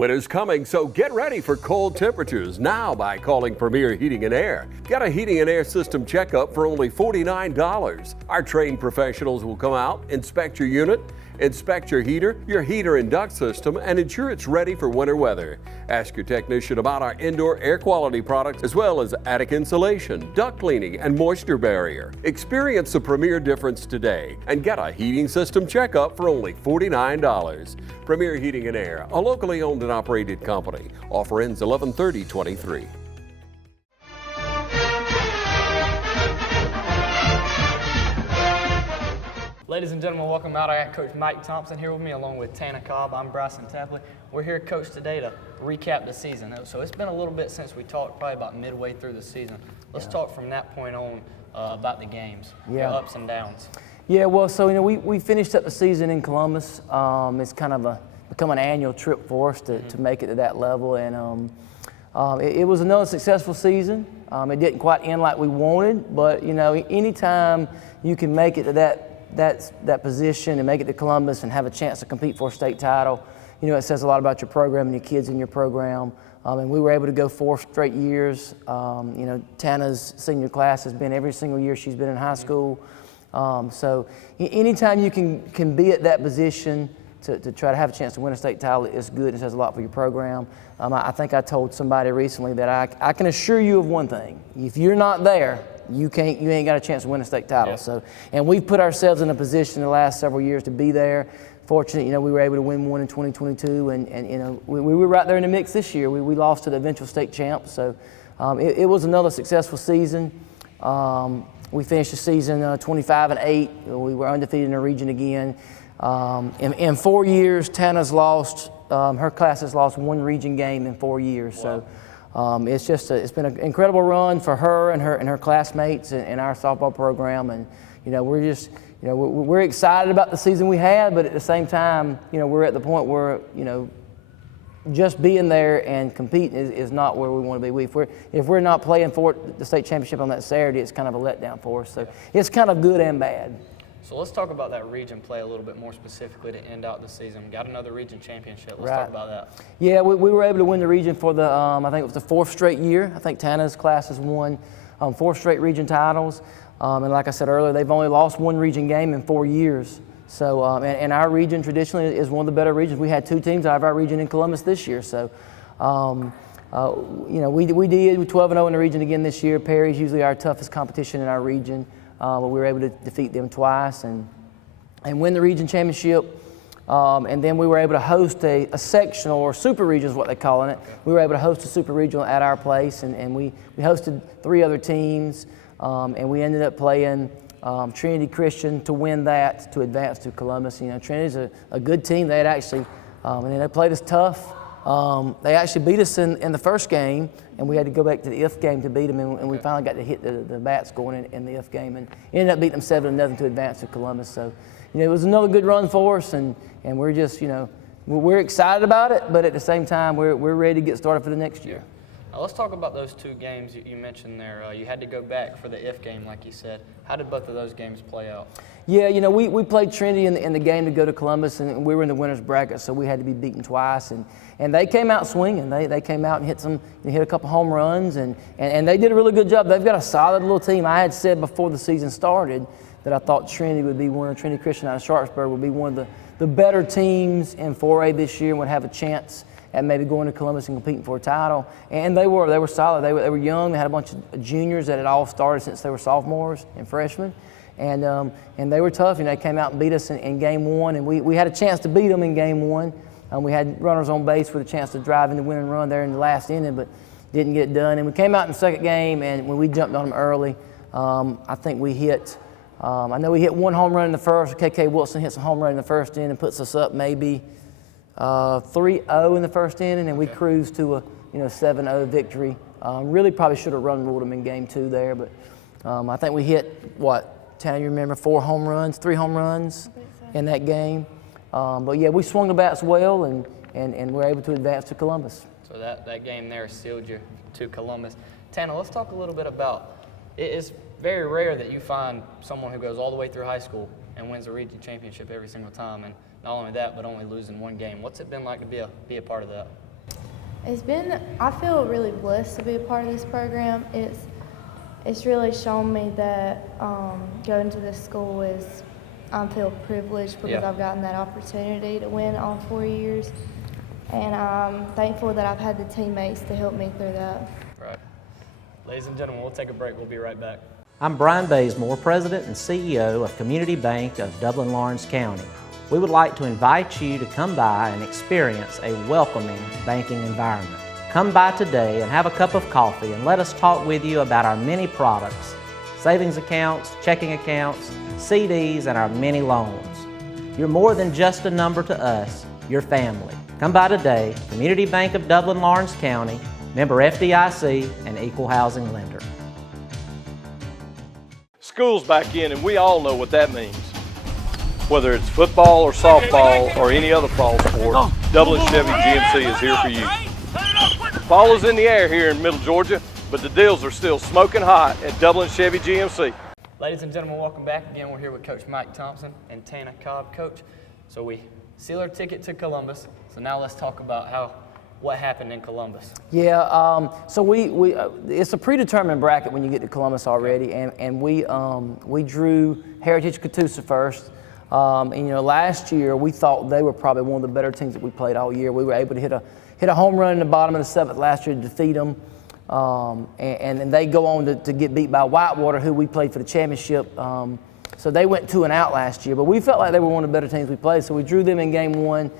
Winter's coming, so get ready for cold temperatures now by calling Premier Heating and Air. Get a heating and air system checkup for only $49. Our trained professionals will come out, inspect your unit, inspect your heater and duct system, and ensure it's ready for winter weather. Ask your technician about our indoor air quality products as well as attic insulation, duct cleaning, and moisture barrier. Experience the Premier difference today and get a heating system checkup for only $49. Premier Heating and Air, a locally owned and operated company. Offer ends 11/30/23. Ladies and gentlemen, welcome out. I got Coach Mike Thompson here with me along with Tana Cobb. I'm Bryson Tapley. We're here, Coach, today to recap the season. So it's been a little bit since we talked, probably about midway through the season. Let's talk from that point on about the games, the ups and downs. Yeah, well, so, we finished up the season in Columbus. It's kind of become an annual trip for us to make it to that level. And it was another successful season. It didn't quite end like we wanted, but, anytime you can make it to that position and make it to Columbus and have a chance to compete for a state title, it says a lot about your program and your kids in your program. And we were able to go 4 straight years. Tana's senior class has been every single year she's been in high school. So anytime you can be at that position to try to have a chance to win a state title, it's good. It says a lot for your program. I think I told somebody recently that I can assure you of one thing. If you're not there, you ain't got a chance to win a state title. Yeah. So, and we've put ourselves in a position the last several years to be there. Fortunate, we were able to win one in 2022, and we were right there in the mix this year. We lost to the eventual state champs, so it was another successful season. We finished the season 25-8. We were undefeated in the region again. In 4 years, Tana's lost. Her class has lost 1 region game in 4 years. Wow. So it's been an incredible run for her and her classmates in our softball program, and we're excited about the season we had, but at the same time, we're at the point where just being there and competing is not where we want to be. If we're not playing for the state championship on that Saturday, it's kind of a letdown for us. So it's kind of good and bad. So let's talk about that region play a little bit more specifically to end out the season. We got another region championship. Let's talk about that. Yeah, we were able to win the region for the, I think it was the 4th straight year. I think Tana's class has won 4 straight region titles. And like I said earlier, they've only lost 1 region game in 4 years. So, and our region traditionally is one of the better regions. We had 2 teams out of our region in Columbus this year. So, we did 12-0 in the region again this year. Perry's usually our toughest competition in our region. But we were able to defeat them twice and win the region championship. And then we were able to host a sectional, or super regional is what they're calling it. We were able to host a super regional at our place, and we hosted 3 other teams, and we ended up playing Trinity Christian to win that, to advance to Columbus. Trinity's a good team. They had actually, and they played us tough. They actually beat us in the first game, and we had to go back to the IF game to beat them, and we finally got to hit the bats going in the IF game, and ended up beating them 7-0 to advance to Columbus. So, it was another good run for us, and we're just, we're excited about it, but at the same time, we're ready to get started for the next year. Now let's talk about those 2 games you mentioned there. You had to go back for the IF game, like you said. How did both of those games play out? Yeah, we played Trinity in the game to go to Columbus, and we were in the winner's bracket, so we had to be beaten twice. And they came out swinging. They came out and hit a couple home runs, and they did a really good job. They've got a solid little team. I had said before the season started that I thought Trinity Christian out of Sharpsburg would be one of the better teams in 4A this year and would have a chance at maybe going to Columbus and competing for a title. And they were solid. They were young. They had a bunch of juniors that had all started since they were sophomores and freshmen. And they were tough. They came out and beat us in game 1, and we had a chance to beat them in game 1. We had runners on base with a chance to drive in the winning run there in the last inning, but didn't get it done. And we came out in the second game, and when we jumped on them early, I think we hit, I know we hit 1 home run in the first. KK Wilson hits a home run in the first inning and puts us up maybe 3-0 in the first inning, and we cruised to a 7-0 victory. Really probably should have ruled them in game 2 there, but I think we hit, Tana, you remember 3 home runs in that game. But yeah, we swung the bats well, and were able to advance to Columbus. So that game there sealed you to Columbus. Tana, let's talk a little bit about, it's very rare that you find someone who goes all the way through high school and wins a region championship every single time, and not only that, but only losing 1 game. What's it been like to be a part of that? I feel really blessed to be a part of this program. It's really shown me that going to this school I feel privileged because I've gotten that opportunity to win all 4 years. And I'm thankful that I've had the teammates to help me through that. Right. Ladies and gentlemen, we'll take a break. We'll be right back. I'm Brian Bazemore, President and CEO of Community Bank of Dublin-Lawrence County. We would like to invite you to come by and experience a welcoming banking environment. Come by today and have a cup of coffee and let us talk with you about our many products, savings accounts, checking accounts, CDs, and our many loans. You're more than just a number to us, you're family. Come by today, Community Bank of Dublin-Lawrence County, member FDIC, and equal housing lender. School's back in, and we all know what that means. Whether it's football or softball or any other fall sport, Dublin Chevy GMC is here for you. Fall is in the air here in Middle Georgia, but the deals are still smoking hot at Dublin Chevy GMC. Ladies and gentlemen, welcome back. Again, we're here with Coach Mike Thompson and Tana Cobb. Coach, so we seal our ticket to Columbus. So now let's talk about what happened in Columbus. Yeah, so we it's a predetermined bracket when you get to Columbus already, and we drew Heritage Catoosa first. And last year we thought they were probably one of the better teams that we played all year. We were able to hit a home run in the bottom of the seventh last year to defeat them. And then they go on to get beat by Whitewater, who we played for the championship. So they went 2-0 last year, but we felt like they were one of the better teams we played. So we drew them in game one.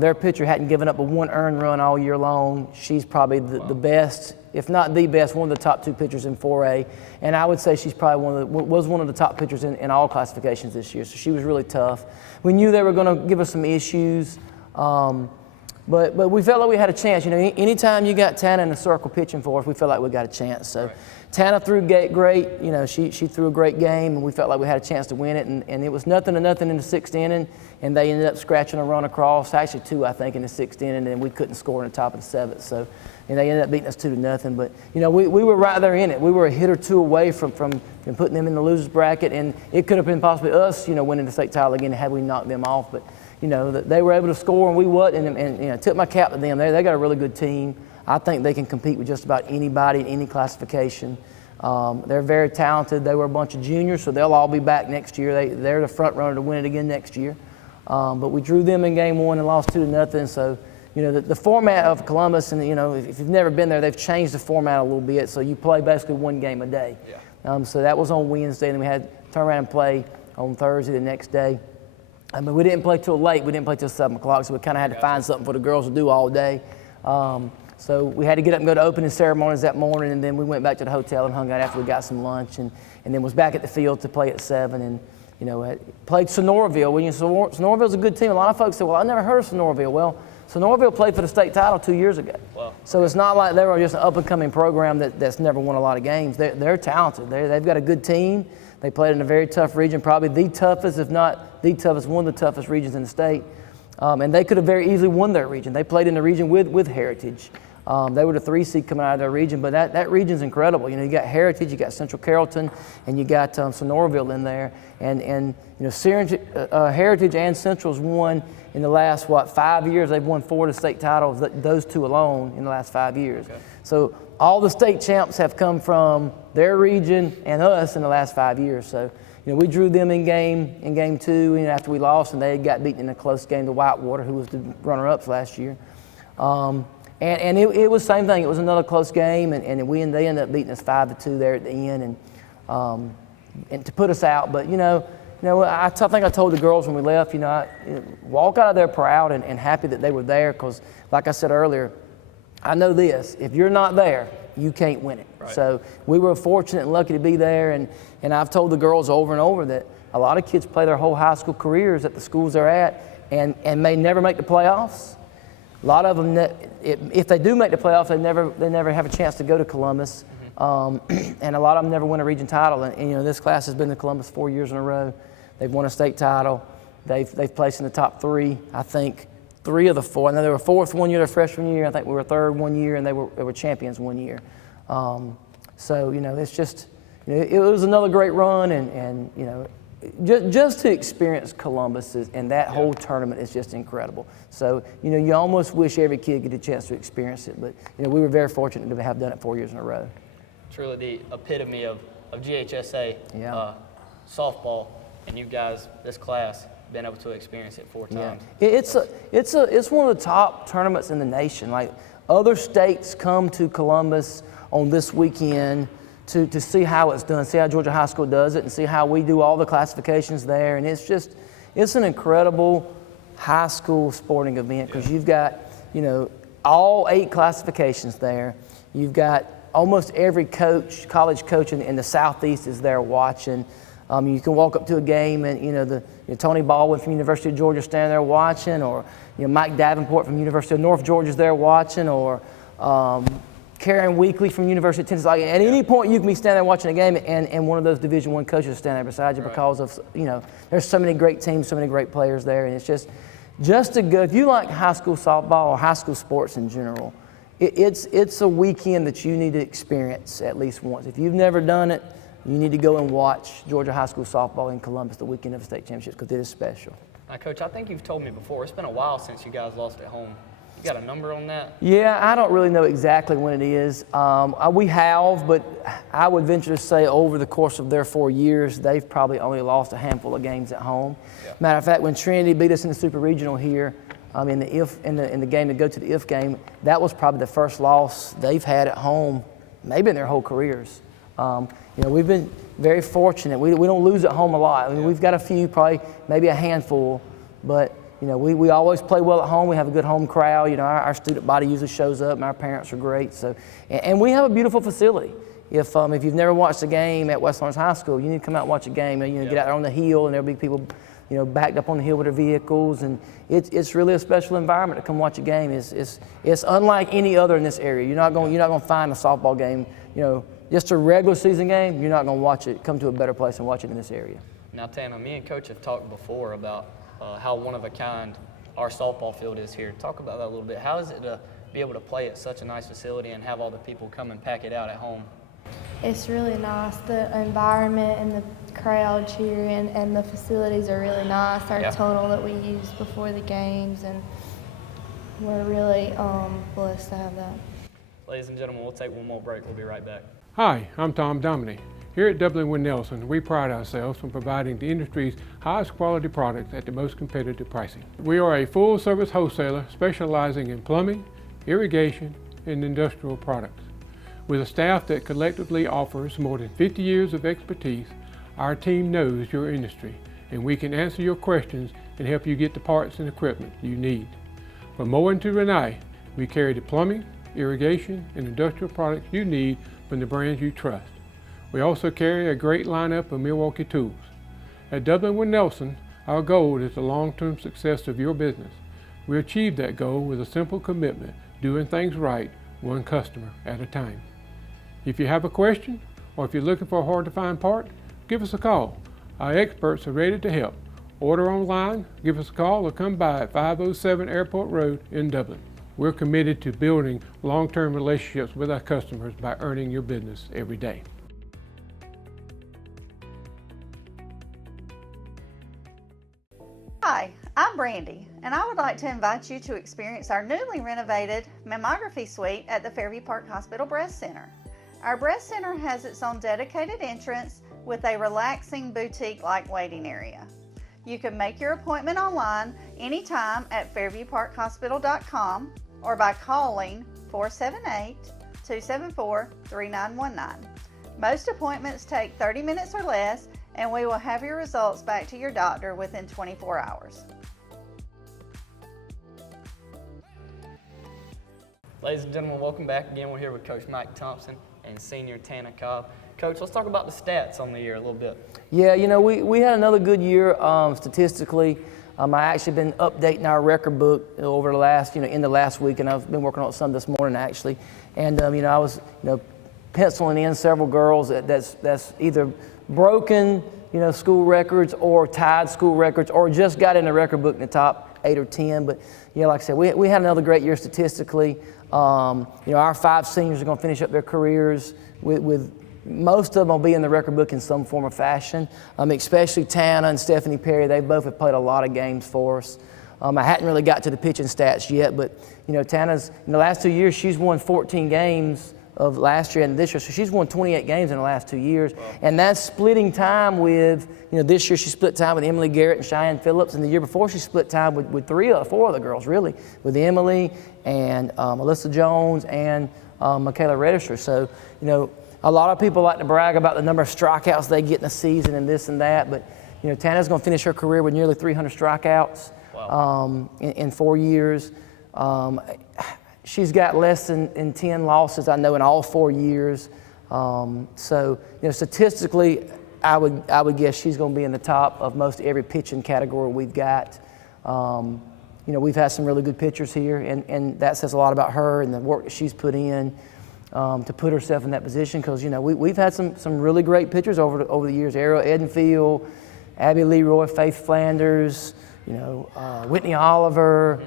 Their pitcher hadn't given up a one earned run all year long. She's probably the best, if not the best, one of the top 2 pitchers in 4A. And I would say she's probably was one of the top pitchers in all classifications this year. So she was really tough. We knew they were going to give us some issues. But we felt like we had a chance. Anytime you got Tana in the circle pitching for us, we felt like we got a chance. So Tana threw great. She threw a great game, and we felt like we had a chance to win it. And it was 0-0 in the 6th inning, and they ended up scratching a run across. Actually 2, I think, in the 6th inning, and we couldn't score in the top of the 7th. So they ended up beating us 2-0. But we were right there in it. We were a hit or two away from putting them in the losers bracket, and it could have been possibly us, winning the state title again had we knocked them off. But they were able to score and we wasn't, and tip my cap to them. They got a really good team. I think they can compete with just about anybody in any classification. They're very talented. They were a bunch of juniors, so they'll all be back next year. They're the front runner to win it again next year. But we drew them in game one and lost 2-0. So, the format of Columbus, and if you've never been there, they've changed the format a little bit. So you play basically one game a day. Yeah. So that was on Wednesday, and we had to turn around and play on Thursday the next day. We didn't play till late. We didn't play till 7 o'clock, so we kind of had to find something for the girls to do all day. So we had to get up and go to opening ceremonies that morning, and then we went back to the hotel and hung out after we got some lunch, and then was back at the field to play at 7. And played Sonoraville. Sonoraville's a good team. A lot of folks say, "Well, I never heard of Sonoraville." Well, Sonoraville played for the state title 2 years ago. Wow. So it's not like they were just an up-and-coming program that's never won a lot of games. They're talented. They've got a good team. They played in a very tough region, probably the toughest, if not the toughest, one of the toughest regions in the state. And they could have very easily won their region. They played in the region with Heritage. They were the 3 seed coming out of their region, but that region's incredible. You got Heritage, you got Central Carrollton, and you got Sonoraville in there. And Heritage and Central's won in the last 5 years. They've won 4 of the state titles, those 2 alone, in the last 5 years. Okay. So all the state champs have come from their region and us in the last 5 years. So we drew them in game 2, after we lost, and they got beaten in a close game to Whitewater, who was the runner-ups last year. And it was the same thing. It was another close game, and they ended up beating us 5-2 there at the end, and to put us out. But I think I told the girls when we left, walk out of there proud and happy that they were there, because like I said earlier, I know this: if you're not there, you can't win it. Right. So we were fortunate and lucky to be there, and I've told the girls over and over that a lot of kids play their whole high school careers at the schools they're at and may never make the playoffs. A lot of them, if they do make the playoffs, they never have a chance to go to Columbus. Mm-hmm. And a lot of them never win a region title. And this class has been to Columbus 4 years in a row. They've won a state title. They've placed in the top 3, I think, 3 of the 4. I know they were 4th one year, their freshman year. I think we were 3rd one year, and they were champions one year. So it's just, it was another great run, and just to experience Columbus and that whole tournament is just incredible. So, you almost wish every kid get a chance to experience it, but, we were very fortunate to have done it 4 years in a row. Truly the epitome of GHSA softball, and you guys, this class, been able to experience it 4 times. It's one of the top tournaments in the nation. Like, other states come to Columbus on this weekend to see how it's done, see how Georgia High School does it, and see how we do all the classifications there. And it's an incredible high school sporting event because you've got, all 8 classifications there. You've got almost every college coach in the Southeast is there watching. You can walk up to a game and, Tony Baldwin from University of Georgia standing there watching, or, Mike Davenport from University of North Georgia is there watching, or Karen Weekly from University of Tennessee. Like, at any point you can be standing there watching a game and one of those Division I coaches is standing there beside you because of, there's so many great teams, so many great players there. And it's just to go, if you like high school softball or high school sports in general, it's a weekend that you need to experience at least once. If you've never done it, you need to go and watch Georgia High School softball in Columbus the weekend of the state championships because it is special. Now, Coach, I think you've told me before, it's been a while since you guys lost at home. You got a number on that? Yeah, I don't really know exactly when it is. We have, but I would venture to say over the course of their 4 years, they've probably only lost a handful of games at home. Yeah. Matter of fact, when Trinity beat us in the Super Regional here, in the game to go to the IF game, that was probably the first loss they've had at home, maybe in their whole careers. We've been very fortunate. We don't lose at home a lot. We've got a few, probably maybe a handful, but we always play well at home. We have a good home crowd. Our student body usually shows up, and our parents are great. So, and we have a beautiful facility. If you've never watched a game at West Lawrence High School, you need to come out and watch a game. Get out there on the hill, and there'll be people, backed up on the hill with their vehicles, and it's really a special environment to come watch a game. It's unlike any other in this area. You're not going to find a softball game, just a regular season game. You're not going to watch it. Come to a better place and watch it in this area. Now, Tana, me and Coach have talked before about how one of a kind our softball field is here. Talk about that a little bit. How is it to be able to play at such a nice facility and have all the people come and pack it out at home? It's really nice. The environment and the crowd cheering and the facilities are really nice. Our tunnel that we use before the games, and we're really blessed to have that. Ladies and gentlemen, we'll take one more break. We'll be right back. Hi, I'm Tom Dominy. Here at W.D.I.G. Nelson, we pride ourselves on providing the industry's highest quality products at the most competitive pricing. We are a full-service wholesaler specializing in plumbing, irrigation, and industrial products. With a staff that collectively offers more than 50 years of expertise, our team knows your industry, and we can answer your questions and help you get the parts and equipment you need. From mowing to Renee, we carry the plumbing, irrigation, and industrial products you need from the brands you trust. We also carry a great lineup of Milwaukee tools. At W.D.I.G. Nelson, our goal is the long-term success of your business. We achieve that goal with a simple commitment, doing things right, one customer at a time. If you have a question, or if you're looking for a hard-to-find part, give us a call. Our experts are ready to help. Order online, give us a call, or come by at 507 Airport Road in Dublin. We're committed to building long-term relationships with our customers by earning your business every day. Hi, I'm Brandy, and I would like to invite you to experience our newly renovated mammography suite at the Fairview Park Hospital Breast Center. Our breast center has its own dedicated entrance with a relaxing boutique-like waiting area. You can make your appointment online anytime at fairviewparkhospital.com or by calling 478-274-3919. Most appointments take 30 minutes or less, and we will have your results back to your doctor within 24 hours. Ladies and gentlemen, welcome back again. We're here with Coach Mike Thompson and Senior Tana Cobb. Coach, let's talk about the stats on the year a little bit. Yeah, we had another good year statistically. I actually been updating our record book over the last, in the last week, and I've been working on some this morning actually. And I was, penciling in several girls that's either broken, school records or tied school records or just got in the record book in the top 8 or 10. But like I said, we had another great year statistically. Our 5 seniors are going to finish up their careers with most of them will be in the record book in some form or fashion, especially Tana and Stephanie Perry. They both have played a lot of games for us. I hadn't really got to the pitching stats yet, but Tana's, in the last 2 years, she's won 14 games of last year and this year. So she's won 28 games in the last 2 years. Wow. And that's splitting time with, this year she split time with Emily Garrett and Cheyenne Phillips. And the year before she split time with four other girls, really, with Emily and Alyssa Jones and Michaela Redisher. So, a lot of people like to brag about the number of strikeouts they get in a season and this and that. But, Tana's going to finish her career with nearly 300 strikeouts. Wow. In 4 years. She's got less than 10 losses, I know, in all 4 years. So, statistically, I would guess she's going to be in the top of most every pitching category we've got. We've had some really good pitchers here, and that says a lot about her and the work that she's put in to put herself in that position. Because we've had some really great pitchers over the years: Ariel Edenfield, Abby Leroy, Faith Flanders, Whitney Oliver.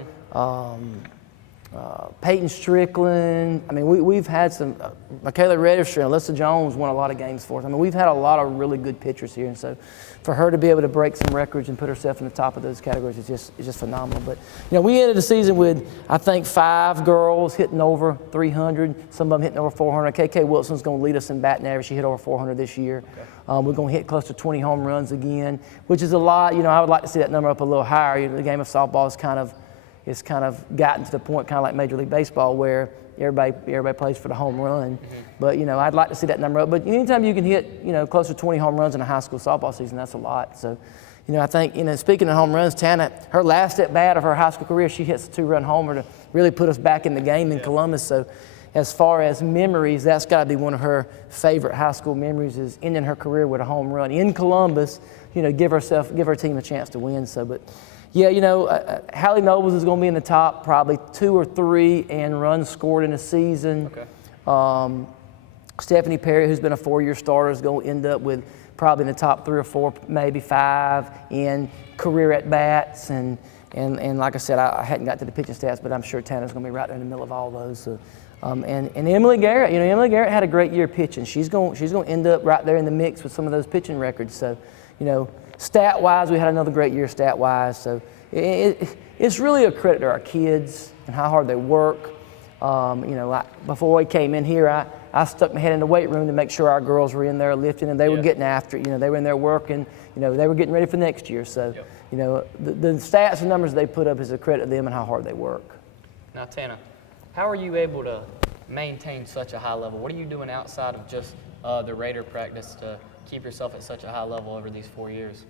Peyton Strickland. I mean, we've had some, Michaela Redisher and Alyssa Jones won a lot of games for us. I mean, we've had a lot of really good pitchers here, and so for her to be able to break some records and put herself in the top of those categories is just phenomenal. But, we ended the season with, I think, 5 girls hitting over 300, some of them hitting over 400. KK Wilson's going to lead us in batting average. She hit over 400 this year. Okay. We're going to hit close to 20 home runs again, which is a lot. I would like to see that number up a little higher. The game of softball is it's kind of gotten to the point, kind of like Major League Baseball, where everybody plays for the home run. Mm-hmm. But I'd like to see that number up. But anytime you can hit close to 20 home runs in a high school softball season, that's a lot. So I think speaking of home runs, Tana, her last at bat of her high school career, she hits a 2-run homer to really put us back in the game in Columbus. So as far as memories, that's got to be one of her favorite high school memories, is ending her career with a home run in Columbus. Give her team a chance to win. So, but. Yeah, Hallie Nobles is going to be in the top, probably 2 or 3 and runs scored in a season. Okay. Stephanie Perry, who's been a 4-year starter, is going to end up with probably in the top 3 or 4, maybe 5 in career at bats. And like I said, I hadn't got to the pitching stats, but I'm sure Tana's going to be right there in the middle of all those. So, and Emily Garrett, Emily Garrett had a great year pitching. She's going to end up right there in the mix with some of those pitching records. So, stat-wise, we had another great year stat-wise. So it's really a credit to our kids and how hard they work. Before we came in here, I stuck my head in the weight room to make sure our girls were in there lifting, and they were getting after it. They were in there working. They were getting ready for next year. So, the stats and numbers they put up is a credit to them and how hard they work. Now, Tana, how are you able to maintain such a high level? What are you doing outside of just the Raider practice to keep yourself at such a high level over these 4 years?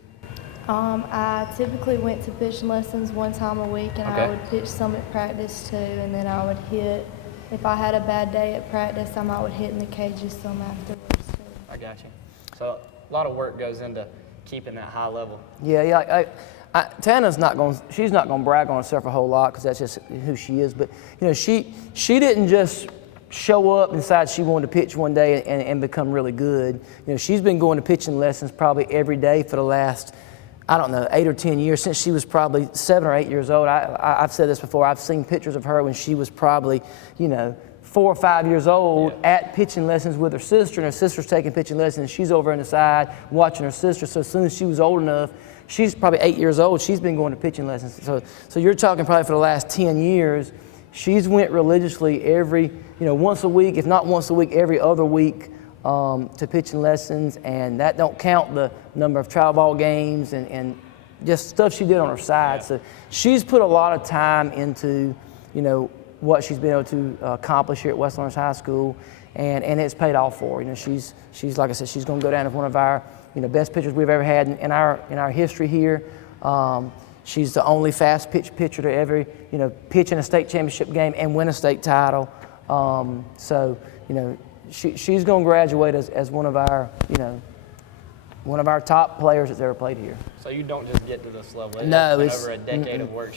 I typically went to pitching lessons 1 time a week, and I would pitch some at practice too, and then I would hit. If I had a bad day at practice, I would hit in the cages some afterwards too. I got you. So a lot of work goes into keeping that high level. Yeah. Tana's she's not going to brag on herself a whole lot because that's just who she is. But she didn't just show up and decide she wanted to pitch one day and become really good. She's been going to pitching lessons probably every day for the last, 8 or 10 years, since she was probably 7 or 8 years old. I've said this before. I've seen pictures of her when she was probably, 4 or 5 years old at pitching lessons with her sister, and her sister's taking pitching lessons, and she's over on the side watching her sister. So as soon as she was old enough, she's probably 8 years old, she's been going to pitching lessons. So you're talking probably for the last 10 years, she's went religiously every, once a week, if not once a week, every other week to pitching lessons, and that don't count the number of travel ball games and just stuff she did on her side. So she's put a lot of time into, what she's been able to accomplish here at West Lawrence High School, and it's paid off for her. She's like I said, she's going to go down as one of our, best pitchers we've ever had in our history here. She's the only fast pitch pitcher to ever, pitch in a state championship game and win a state title. She's going to graduate as one of our, one of our top players that's ever played here. So you don't just get to this level. No, it's over a decade of work.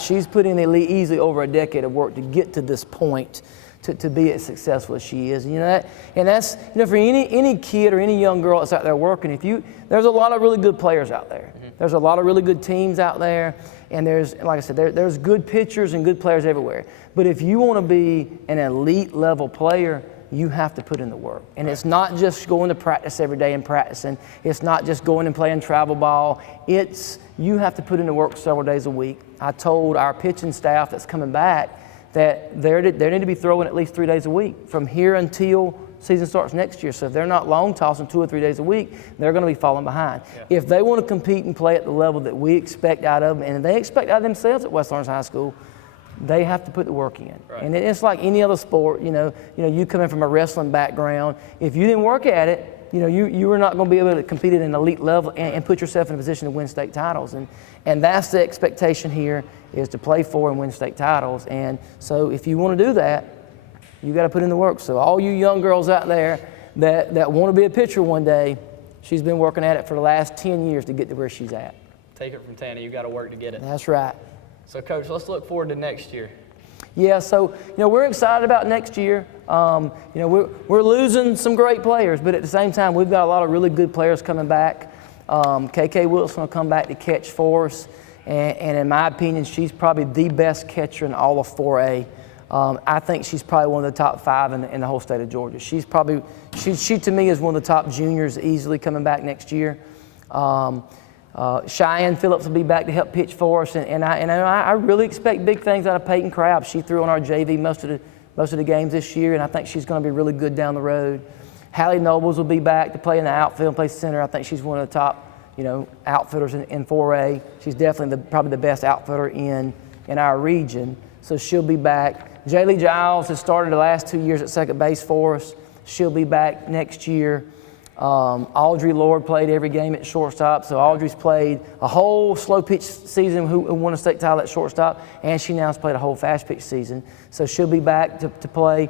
She's put in easily over a decade of work to get to this point, to be as successful as she is. And that's for any kid or any young girl that's out there working. There's a lot of really good players out there. Mm-hmm. There's a lot of really good teams out there, and there's, like I said, there's good pitchers and good players everywhere. But if you want to be an elite level player, you have to put in the work. And it's not just going to practice every day and practicing. It's not just going and playing travel ball. It's you have to put in the work several days a week. I told our pitching staff that's coming back that they need to be throwing at least 3 days a week from here until season starts next year. So if they're not long tossing 2 or 3 days a week, they're going to be falling behind. Yeah. If they want to compete and play at the level that we expect out of them, and they expect out of themselves at West Lawrence High School, they have to put the work in. Right. And it's like any other sport. You come in from a wrestling background. If you didn't work at it, you were not going to be able to compete at an elite level and put yourself in a position to win state titles. And that's the expectation here, is to play for and win state titles. And so if you want to do that, you got to put in the work. So all you young girls out there that want to be a pitcher one day, she's been working at it for the last 10 years to get to where she's at. Take it from Tana. You got to work to get it. That's right. So, Coach, let's look forward to next year. Yeah, so we're excited about next year. We're losing some great players, but at the same time, we've got a lot of really good players coming back. KK Wilson will come back to catch for us, and in my opinion, she's probably the best catcher in all of 4A. I think she's probably one of the top 5 in the whole state of Georgia. She to me is one of the top juniors easily coming back next year. Cheyenne Phillips will be back to help pitch for us, and I really expect big things out of Peyton Crabb. She threw on our JV most of the games this year, and I think she's going to be really good down the road. Hallie Nobles will be back to play in the outfield and play center. I think she's one of the top outfitters in 4A. She's definitely probably the best outfitter in our region, so she'll be back. Jaylee Giles has started the last 2 years at second base for us. She'll be back next year. Audrey Lord played every game at shortstop, so Audrey's played a whole slow pitch season who won a state title at shortstop, and she now has played a whole fast pitch season, so she'll be back to play.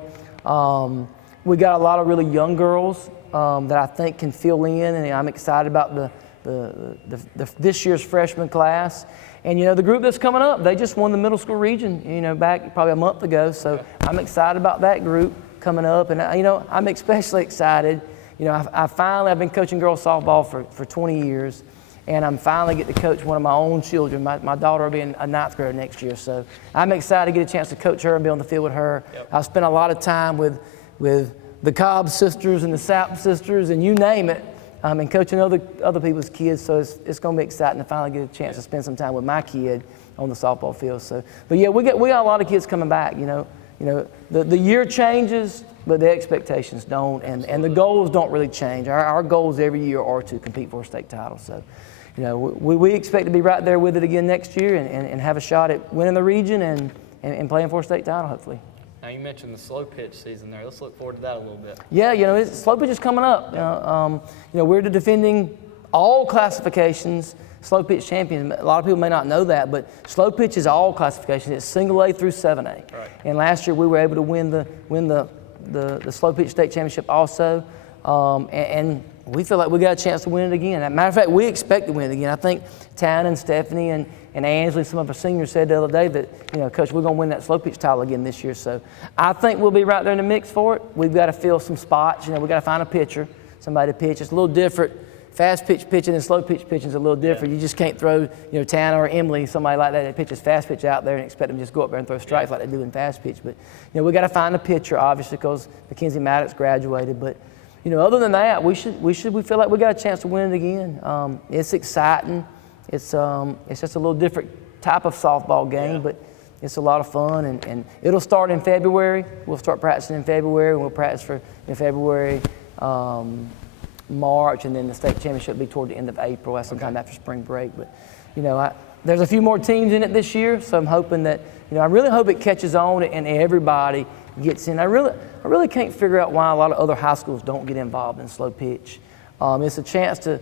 We got a lot of really young girls that I think can fill in, and I'm excited about this year's freshman class. And the group that's coming up, they just won the middle school region, back probably a month ago, so I'm excited about that group coming up, and I'm especially excited. I've been coaching girls softball for 20 years, and I'm finally getting to coach one of my own children. My daughter will be a 9th grader next year, so I'm excited to get a chance to coach her and be on the field with her. Yep. I've spent a lot of time with the Cobb sisters and the Sapp sisters, and you name it, and coaching other people's kids, so it's going to be exciting to finally get a chance to spend some time with my kid on the softball field. So, but yeah, we got a lot of kids coming back. The year changes, but the expectations don't, and the goals don't really change. Our goals every year are to compete for a state title. So, we expect to be right there with it again next year and have a shot at winning the region and playing for a state title, hopefully. Now, you mentioned the slow pitch season there. Let's look forward to that a little bit. Yeah, slow pitch is coming up. We're the defending all classifications slow pitch champions. A lot of people may not know that, but slow pitch is all classifications. It's single A through 7A. Right. And last year we were able to win the slow pitch state championship also, and we feel like we got a chance to win it again. As a matter of fact, we expect to win it again. I think Tan and Stephanie and Ansley, some of our seniors, said the other day that, Coach, we're going to win that slow pitch title again this year. So I think we'll be right there in the mix for it. We've got to fill some spots. We've got to find a pitcher, somebody to pitch. It's a little different. Fast pitch pitching and slow pitch pitching is a little different. Yeah. You just can't throw, Tana or Emily, somebody like that pitches fast pitch out there and expect them to just go up there and throw strikes like they do in fast pitch. But, we got to find a pitcher, obviously, because Mackenzie Maddox graduated. But, other than that, we feel like we got a chance to win it again. It's exciting. It's just a little different type of softball game, but it's a lot of fun. And it'll start in February. We'll start practicing in February. We'll practice in February. March, and then the state championship will be toward the end of April. That's sometime after spring break. But, there's a few more teams in it this year, so I'm hoping that, I really hope it catches on and everybody gets in. I really can't figure out why a lot of other high schools don't get involved in slow pitch. It's a chance to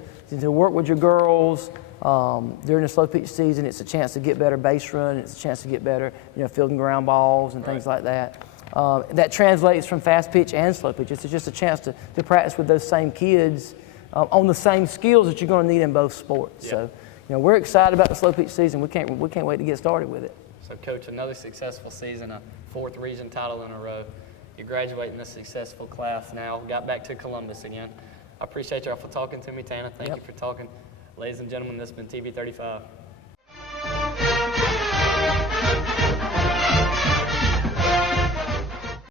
work with your girls during the slow pitch season. It's a chance to get better base run. It's a chance to get better, field and ground balls and things like that. That translates from fast pitch and slow pitch. It's just a chance to practice with those same kids on the same skills that you're going to need in both sports. Yeah. So, we're excited about the slow pitch season. We can't wait to get started with it. So, Coach, another successful season, a 4th region title in a row. You're graduating this successful class now. Got back to Columbus again. I appreciate y'all for talking to me, Tana. Thank you for talking. Ladies and gentlemen, this has been TV 35.